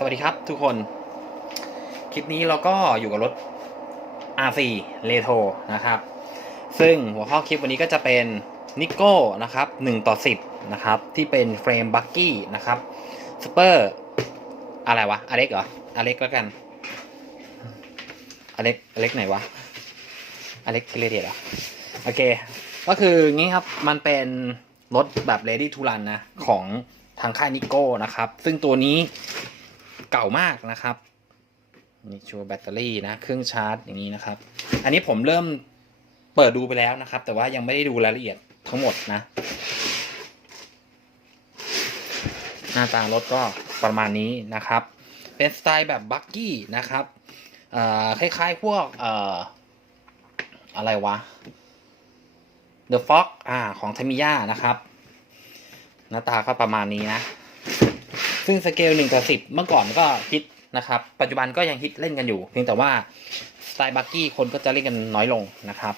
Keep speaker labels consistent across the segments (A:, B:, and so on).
A: สวัสดีครับทุกคน คลิปนี้เราก็อยู่กับรถ R4 r e t r o นะครับ ซึ่งหัวข้อคลิปวันนี้ก็จะเป็นนิโก้นะครับ1ต่อ 10 นะครับ ที่เป็นเฟรมบักกี้นะครับสเปอร์อะไรวะอเล็กเหรออเล็กแล้วกันอเล็กอเล็กไหนวะอเล็กเลเดียเหรอโอเค ก็คืองี้ครับมันเป็นรถแบบ ready to run นะ ของทางค่ายนิโก้นะครับ ซึ่งตัวนี้ เก่ามากนะครับนี่โชว์แบตเตอรี่นะเครื่องชาร์จอย่างนี้นะครับ อันนี้ผมเริ่มเปิดดูไปแล้วนะครับ แต่ว่ายังไม่ได้ดูรายละเอียดทั้งหมดนะ หน้าตารถก็ประมาณนี้นะครับ เป็นสไตล์แบบบักกี้นะครับคล้ายๆพวกออะไรวะ The Fox อ่าของทมิยานะครับ หน้าตาก็ประมาณนี้นะ ซึ่งสเกล1ต่อ10เมื่อก่อนก็ฮิตนะครับ ปัจจุบันก็ยังฮิตเล่นกันอยู่ เพียงแต่ว่าสไตล์บักกี้คนก็จะเล่นกันน้อยลงนะครับ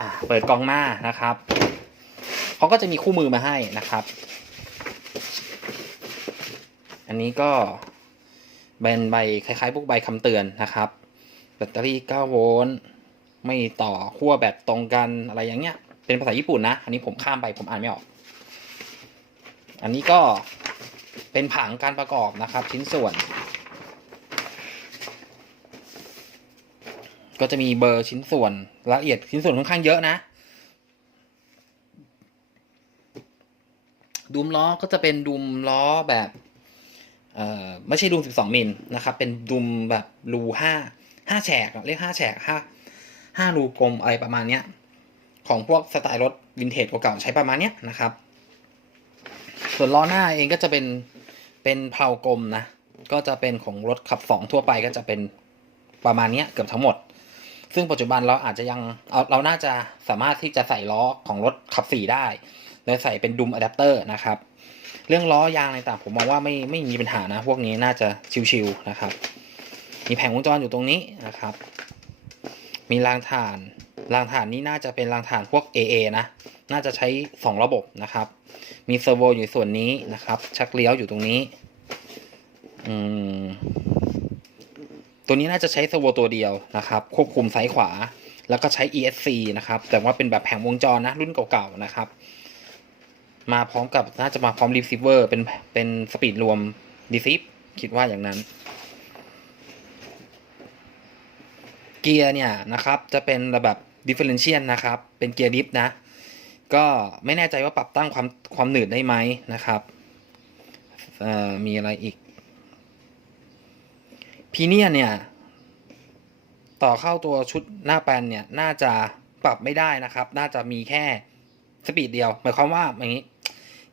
A: อ่าเปิดกล่องมานะครับเขาก็จะมีคู่มือมาให้นะครับ อันนี้ก็เป็นใบคล้ายๆพวกใบคำเตือนนะครับแบตเตอรี่9โวลต์ไม่ต่อขั้วแบตตรงกันอะไรอย่างเงี้ย เป็นภาษาญี่ปุ่นนะ อันนี้ผมข้ามไปผมอ่านไม่ออก อันนี้ก็เป็นผังการประกอบนะครับ ชิ้นส่วน ก็จะมีเบอร์ชิ้นส่วนละเอียดชิ้นส่วนค่อนข้างเยอะนะดุมล้อก็จะเป็นดุมล้อแบบเอ่อไม่ใช่ดุม12 มิลนะครับ เป็นดุมแบบรู5 5แฉกเรียก5แฉก5 5รูกลมอะไรประมาณเนี้ยของพวกสไตล์รถวินเทจเก่าๆใช้ประมาณเนี้ยนะครับ ส่วนล้อหน้าเองก็จะเป็นเป็นเพลากลมนะ ก็จะเป็นของรถขับสองทั่วไปก็จะเป็นประมาณเนี้ยเกือบทั้งหมด ซึ่งปัจจุบันเราอาจจะยังเอาเราน่าจะสามารถที่จะใส่ล้อของรถขับสี่ได้ โดยใส่เป็นดุมอะแดปเตอร์นะครับ เรื่องล้อยางอะไรต่างผมมองว่าไม่ไม่มีปัญหานะ พวกนี้น่าจะชิวๆนะครับ มีแผงวงจรอยู่ตรงนี้นะครับ มีรางถ่าน รางถ่านนี้น่าจะเป็นรางถ่านพวก AA นะ น่าจะใช้ 2 ระบบนะครับ มีเซอร์โวอยู่ส่วนนี้นะครับ ชักเลี้ยวอยู่ตรงนี้ อืม ตัวนี้น่าจะใช้เซอร์โวตัวเดียวนะครับ ควบคุมซ้ายขวา แล้วก็ใช้ ESC นะครับ แต่ว่าเป็นแบบแผงวงจรนะ รุ่นเก่าๆนะครับ มาพร้อมกับน่าจะมาพร้อม receiver เป็นเป็นสปีดรวม receive คิดว่าอย่างนั้นเกียร์เนี่ยนะครับจะเป็นระแบบ differential นะครับ เป็นเกียร์ดิฟนะ ก็ไม่แน่ใจว่าปรับตั้งความความหนืดได้ไหมนะครับมีอะไรอีกพีเนียเนี่ย ต่อเข้าตัวชุดหน้าแปลนเนี่ย น่าจะปรับไม่ได้นะครับ น่าจะมีแค่สปีดเดียว หมายความว่าอย่างนี้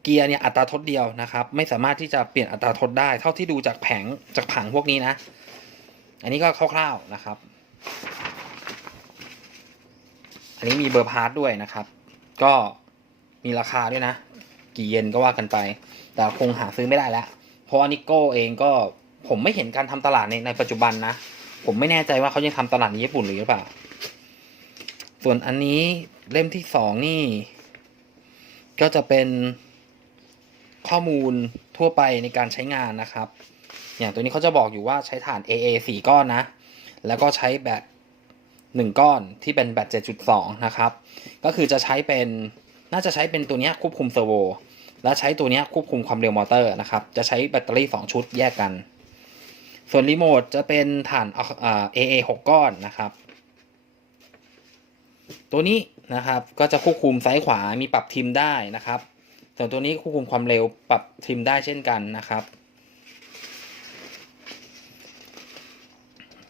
A: เกียร์เนี่ยอัตราทดเดียวนะครับ ไม่สามารถที่จะเปลี่ยนอัตราทดได้ เท่าที่ดูจากแผงจากผังพวกนี้นะ อันนี้ก็คร่าวๆนะครับ อันนี้มีเบอร์พาร์ทด้วยนะครับ ก็มีราคาด้วยนะ กี่เยนก็ว่ากันไป แต่คงหาซื้อไม่ได้แล้ว เพราะว่านิโก้เองก็ผมไม่เห็นการทำตลาดในในปัจจุบันนะ ผมไม่แน่ใจว่าเขายังทำตลาดในญี่ปุ่นหรือเปล่า ส่วนอันนี้เล่มที่สองนี่ ก็จะเป็นข้อมูลทั่วไปในการใช้งานนะครับ อย่างตัวนี้เขาจะบอกอยู่ว่าใช้ฐาน AA 4 ก้อนนะ แล้วก็ใช้แบต หนึ่งก้อนที่เป็นแบต7.2 นะครับ ก็คือจะใช้เป็นน่าจะใช้เป็นตัวนี้ควบคุมเซอร์โวและใช้ตัวนี้ควบคุมความเร็วมอเตอร์นะครับ จะใช้แบตเตอรี่ 2 ชุดแยกกัน ส่วนรีโมทจะเป็นฐานอ่า AA 6ก้อนนะครับ ตัวนี้นะครับก็จะควบคุมซ้ายขวามีปรับทิมได้นะครับ ส่วนตัวนี้ควบคุมความเร็วปรับทิมได้เช่นกันนะครับ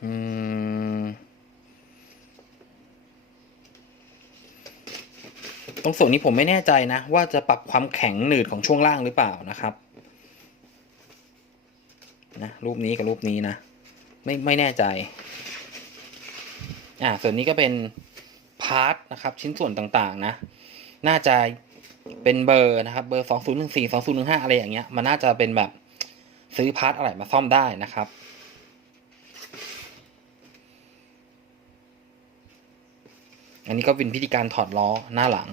A: อืม ตรงส่วนนี้ผมไม่แน่ใจนะ ว่าจะปรับความแข็งหนืดของช่วงล่างหรือเปล่านะครับนะรูปนี้กับรูปนี้นะ ไม่ไม่แน่ใจอ่าส่วนนี้ก็เป็นพาร์ทนะครับ ชิ้นส่วนต่างๆนะ น่าจะเป็นเบอร์นะครับ เบอร์สองศูนย์หนึ่งสี่สองศูนย์หนึ่งห้าอะไรอย่างเงี้ย มันน่าจะเป็นแบบซื้อพาร์ทอะไรมาซ่อมได้นะครับ อันนี้ก็เป็นพิธีการถอดล้อหน้าหลัง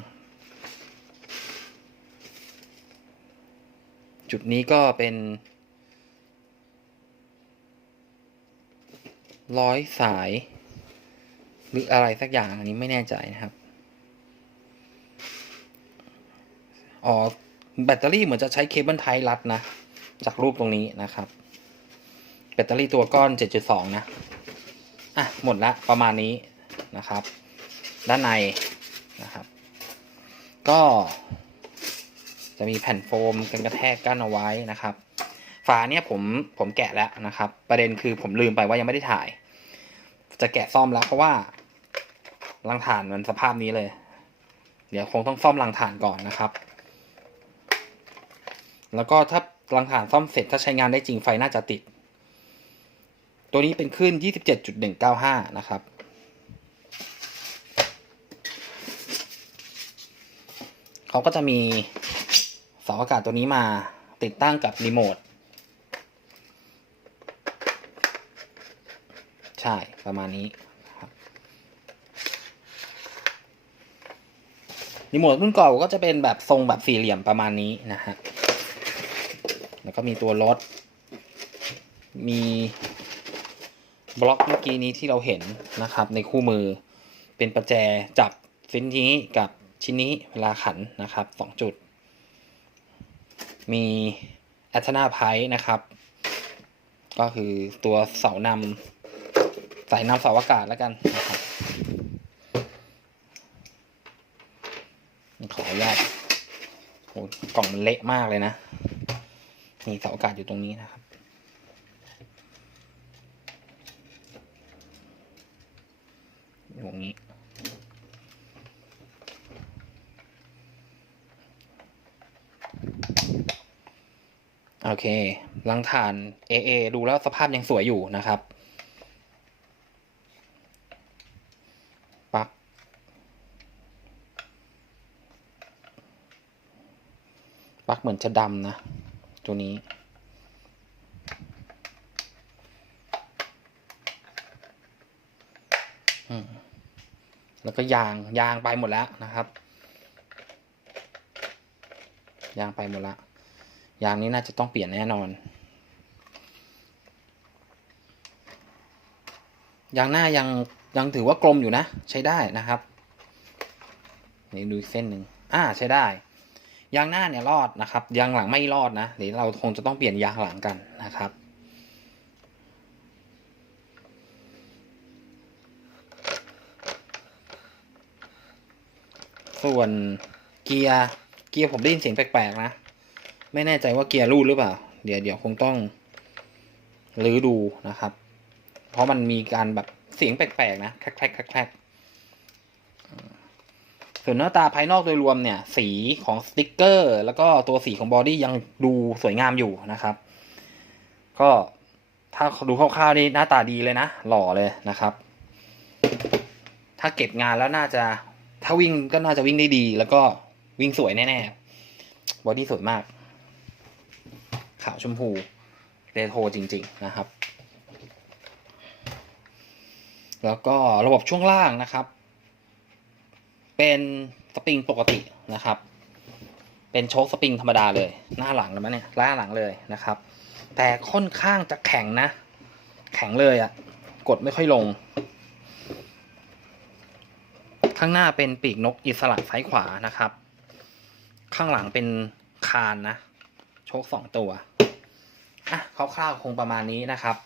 A: จุดนี้ก็เป็นร้อยสาย หรืออะไรสักอย่างอันนี้ไม่แน่ใจนะครับ อ๋อ แบตเตอรี่เหมือนจะใช้เคเบิลไทยรัดนะ จากรูปตรงนี้นะครับ แบตเตอรี่ตัวก้อน 7.2 นะ อะ หมดละประมาณนี้นะครับ ด้านในนะครับ ก็ จะมีแผ่นโฟมกันกระแทกกั้นเอาไว้นะครับ ฝาเนี่ยผมผมแกะแล้วนะครับ ประเด็นคือผมลืมไปว่ายังไม่ได้ถ่าย จะแกะซ่อมแล้วเพราะว่ารังถ่านมันสภาพนี้เลย เดี๋ยวคงต้องซ่อมรังถ่านก่อนนะครับ แล้วก็ถ้ารังถ่านซ่อมเสร็จถ้าใช้งานได้จริงไฟน่าจะติด ตัวนี้เป็นขึ้น 27.195 นะครับเขาก็จะมี เสาอากาศตัวนี้มาติดตั้งกับรีโมทใช่ประมาณนี้ครับรีโมทรุ่นเก่าก็จะเป็นแบบทรงแบบสี่เหลี่ยมประมาณนี้นะฮะแล้วก็มีตัวรถ มีบล็อกเมื่อกี้นี้ที่เราเห็นนะครับในคู่มือเป็นประแจจับชิ้นนี้กับชิ้นนี้เวลาขันนะครับสองจุด มีแอ t นาไพนะครับ ก็คือตัวเสานำสายนำเสาอากาศแล้วกันนะครับขออนุญาตโอ้กล่องมันเละมากเลยนะ มีเสาอากาศอยู่ตรงนี้นะครับอยู่ตรงนี้ โอเคลังถ่าน AA ดูแล้วสภาพยังสวยอยู่นะครับปักปักเหมือนจะดำนะ ตัวนี้แล้วก็ยางยางไปหมดแล้วนะครับ ยางไปหมดแล้ว ยางนี้น่าจะต้องเปลี่ยนแน่นอน ยางหน้ายังยังถือว่ากลมอยู่นะ ใช้ได้นะครับนี่ดูเส้นหนึ่งอ่าใช้ได้ ยางหน้าเนี่ยรอดนะครับ ยางหลังไม่รอดนะเดี๋ยวเราคงจะต้องเปลี่ยนยางหลังกันนะครับส่วนเกียร์เกียร์ผมได้ยินเสียงแปลกๆนะ ไม่แน่ใจว่าเกียร์รูดหรือเปล่า เดี๋ยวเดี๋ยวคงต้องรื้อดูนะครับ เพราะมันมีการแบบเสียงแปลกๆนะแคลกแคลกแคลกแคลกส่วนหน้าตาภายนอกโดยรวมเนี่ย สีของสติกเกอร์ แล้วก็ตัวสีของบอดี้ยังดูสวยงามอยู่นะครับ ก็ถ้าดูคร่าวๆนี่หน้าตาดีเลยนะ หล่อเลยนะครับ ถ้าเก็บงานแล้วน่าจะถ้าวิ่งก็น่าจะวิ่งได้ดี แล้วก็วิ่งสวยแน่ๆบอดี้สวยมาก ขาวชมพูเรโทรจริง ๆ นะครับ แล้วก็ระบบช่วงล่างนะครับ เป็นสปริงปกตินะครับ เป็นโชคสปริงธรรมดาเลย หน้าหลังแล้วมั้ยเนี่ยหน้าหลังเลยนะครับ แต่ค่อนข้างจะแข็งนะ แข็งเลยอะ่ะ กดไม่ค่อยลง ข้างหน้าเป็นปีกนกอิสระซ้ายขวานะครับ ข้างหลังเป็นคานนะ โชคสองตัว อะคร่าวๆคงประมาณนี้นะครับ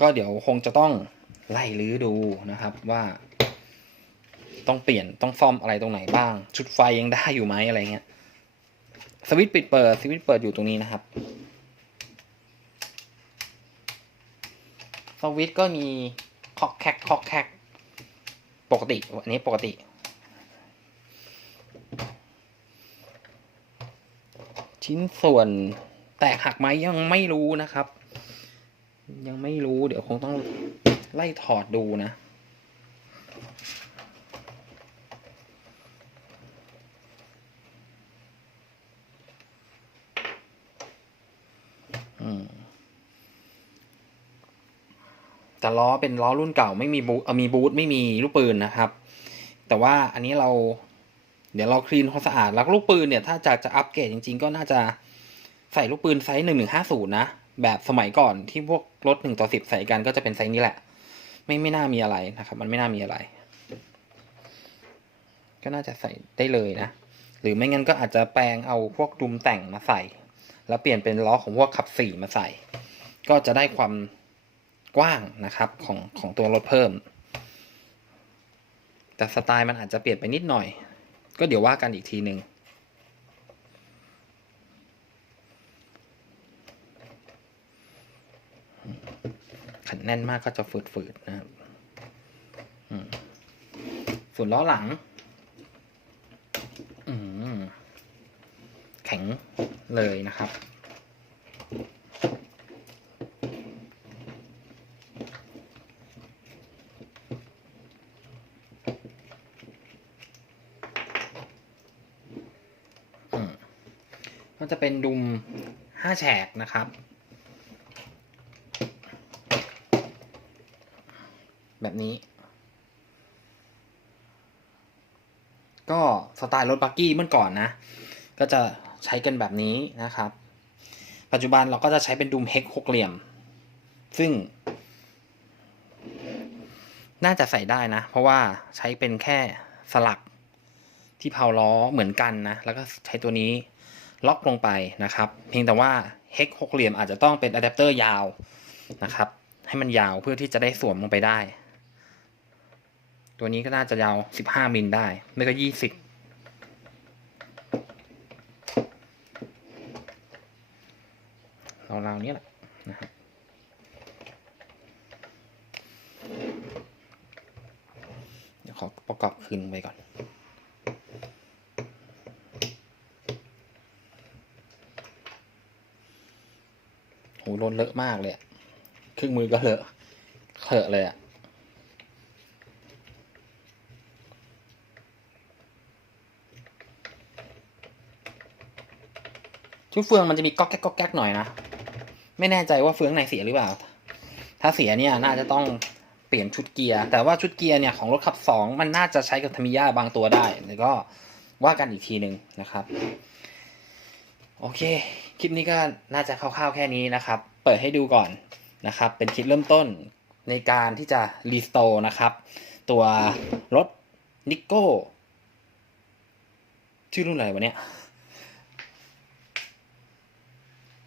A: ก็เดี๋ยวคงจะต้องไล่ลื้อดูนะครับว่า ต้องเปลี่ยนต้องซ่อมอะไรตรงไหนบ้าง ชุดไฟยังได้อยู่ไหมอะไรเงี้ยสวิตช์ปิดเปิดสวิตช์เปิดอยู่ตรงนี้นะครับสวิตช์ก็มีคอกแคกคอกแคกปกติอันนี้ปกติ ชิ้นส่วนแตกหักไหมยังไม่รู้นะครับ ยังไม่รู้เดี๋ยวคงต้องไล่ถอดดูนะ แต่ล้อเป็นล้อรุ่นเก่าไม่มีบูเอ่อมีบูทไม่มีลูกปืนนะครับ แต่ว่าอันนี้เรา เดี๋ยวเราคลีนความสะอาดแล้วลูกปืนเนี่ยถ้าจะจะอัปเกรดจริง ๆ ก็น่าจะใส่ลูกปืนไซส์หนึ่งหนึ่งห้าศูนย์นะแบบสมัยก่อนที่พวกรถหนึ่งต่อสิบใส่กันก็จะเป็นไซส์นี้แหละ ไม่ไม่น่ามีอะไรนะครับ มันไม่น่ามีอะไร ก็น่าจะใส่ได้เลยนะ หรือไม่งั้นก็อาจจะแปลงเอาพวกดุมแต่งมาใส่ แล้วเปลี่ยนเป็นล้อของพวกขับสี่มาใส่ ก็จะได้ความกว้างนะครับของของตัวรถเพิ่ม แต่สไตล์มันอาจจะเปลี่ยนไปนิดหน่อย ก็เดี๋ยวว่ากันอีกทีหนึ่งขันแน่นมากก็จะฝืดๆนะครับอืมส่วนล้อหลังแข็งเลยนะครับ จะเป็นดุมห้าแฉกนะครับ แบบนี้ ก็สไตล์รถบักกี้เมื่อก่อนนะ ก็จะใช้กันแบบนี้นะครับ ปัจจุบันเราก็จะใช้เป็นดุมเฮกหกเหลี่ยม ซึ่ง น่าจะใส่ได้นะ เพราะว่าใช้เป็นแค่สลักที่เพาล้อเหมือนกันนะ แล้วก็ใช้ตัวนี้ ล็อกลงไปนะครับ เพียงแต่ว่าเฮกหกเหลี่ยมอาจจะต้องเป็นอะแดปเตอร์ยาวนะครับ ให้มันยาวเพื่อที่จะได้สวมลงไปได้ ตัวนี้ก็น่าจะยาว 15มิลได้ไม่ก็ 20ราวๆนี้แหละนะครับเดี๋ยวขอประกอบคืนไว้ก่อน รนเลอะมากเลยอะครึ่งมือก็เลอะเขอะเลยอะชุดเฟืองมันจะมีก๊อกแก๊กก๊อกแก๊กหน่อยนะ ไม่แน่ใจว่าเฟืองไหนเสียหรือเปล่า ถ้าเสียเนี่ยน่าจะต้องเปลี่ยนชุดเกียร์ แต่ว่าชุดเกียร์เนี่ยของรถขับสองมันน่าจะใช้กับทามิยาบางตัวได้แล้วก็ว่ากันอีกทีหนึ่งนะครับ โอเค คลิปนี้ก็น่าจะคร่าวๆแค่นี้นะครับ เปิดให้ดูก่อนนะครับ เป็นคลิปเริ่มต้นในการที่จะรีสโตร์นะครับ ตัวรถนิโก้ชื่อรุ่นอะไรวะเนี่ย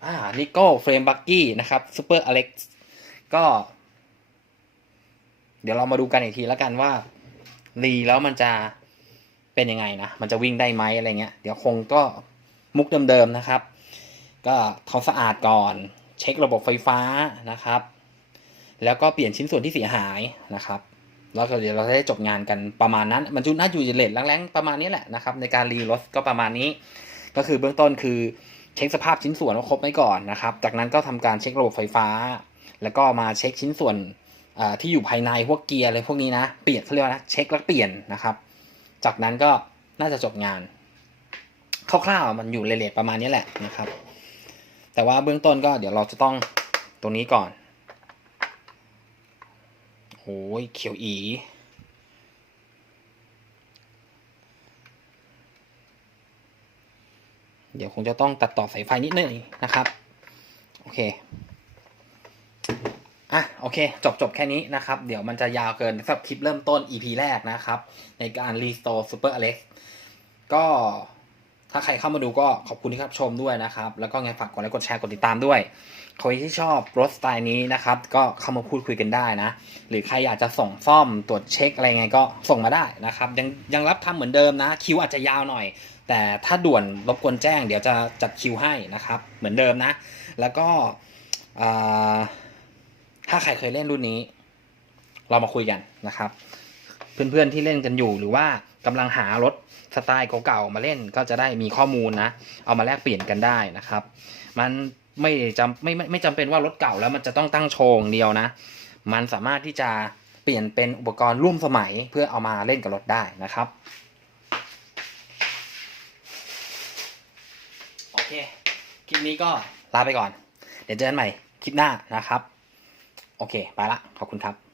A: อ่านิโก้เฟรมบักกี้นะครับซูเปอร์อเล็กก็ เดี๋ยวเรามาดูกันอีกทีแล้วกันว่ารีแล้วมันจะเป็นยังไงนะ มันจะวิ่งได้ไหมอะไรเงี้ย เดี๋ยวคงก็มุกเดิมๆนะครับ ก็ทำสะอาดก่อน เช็คระบบไฟฟ้านะครับ แล้วก็เปลี่ยนชิ้นส่วนที่เสียหายนะครับแล้วเดี๋ยวเราจะได้จบงานกันประมาณนั้น มันจุน่าอยู่เลทแรงๆประมาณนี้แหละนะครับ ในการรีรถก็ประมาณนี้ ก็คือเบื้องต้นคือเช็คสภาพชิ้นส่วนว่าครบไหมก่อนนะครับ จากนั้นก็ทำการเช็คระบบไฟฟ้า แล้วก็มาเช็คชิ้นส่วนที่อยู่ภายในพวกเกียร์อะไรพวกนี้นะ เปลี่ยนเขาเรียกว่านะเช็คแล้วเปลี่ยนนะครับ จากนั้นก็น่าจะจบงานคร่าวๆมันอยู่เลทประมาณนี้แหละนะครับ แต่ว่าเบื้องต้นก็เดี๋ยวเราจะต้องตรงนี้ก่อนโอ้ยเขียวอีเดี๋ยวคงจะต้องตัดต่อสายไฟนิดนึงนะครับ โอเค อะ โอเค จบจบแค่นี้นะครับ เดี๋ยวมันจะยาวเกินสำหรับคลิปเริ่มต้น EP แรกนะครับ ในการ Restore Super Alex ก็ ถ้าใครเข้ามาดูก็ขอบคุณที่รับชมด้วยนะครับ แล้วก็ไงฝากกดไลค์กดแชร์กดติดตามด้วยใครที่ชอบรถสไตล์นี้นะครับ ก็เข้ามาพูดคุยกันได้นะ หรือใครอยากจะส่งซ่อมตรวจเช็คอะไรไงก็ส่งมาได้นะครับ ยังยังรับทำเหมือนเดิมนะ คิวอาจจะยาวหน่อย แต่ถ้าด่วนรบกวนแจ้งเดี๋ยวจะจัดคิวให้นะครับ เหมือนเดิมนะ แล้วก็ถ้าใครเคยเล่นรุ่นนี้ เรามาคุยกันนะครับ เพื่อนๆที่เล่นกันอยู่หรือว่า กำลังหารถสไตล์เก่าๆมาเล่นก็จะได้มีข้อมูลนะ เอามาแลกเปลี่ยนกันได้นะครับ มันไม่จำไม่ไม่ไม่จำเป็นว่ารถเก่าแล้วมันจะต้องตั้งโชว์อย่างเดียวนะ มันสามารถที่จะเปลี่ยนเป็นอุปกรณ์ร่วมสมัยเพื่อเอามาเล่นกับรถได้นะครับโอเคคลิปนี้ก็ลาไปก่อน เดี๋ยวเจอกันใหม่คลิปหน้านะครับ โอเค ไปละ ขอบคุณครับ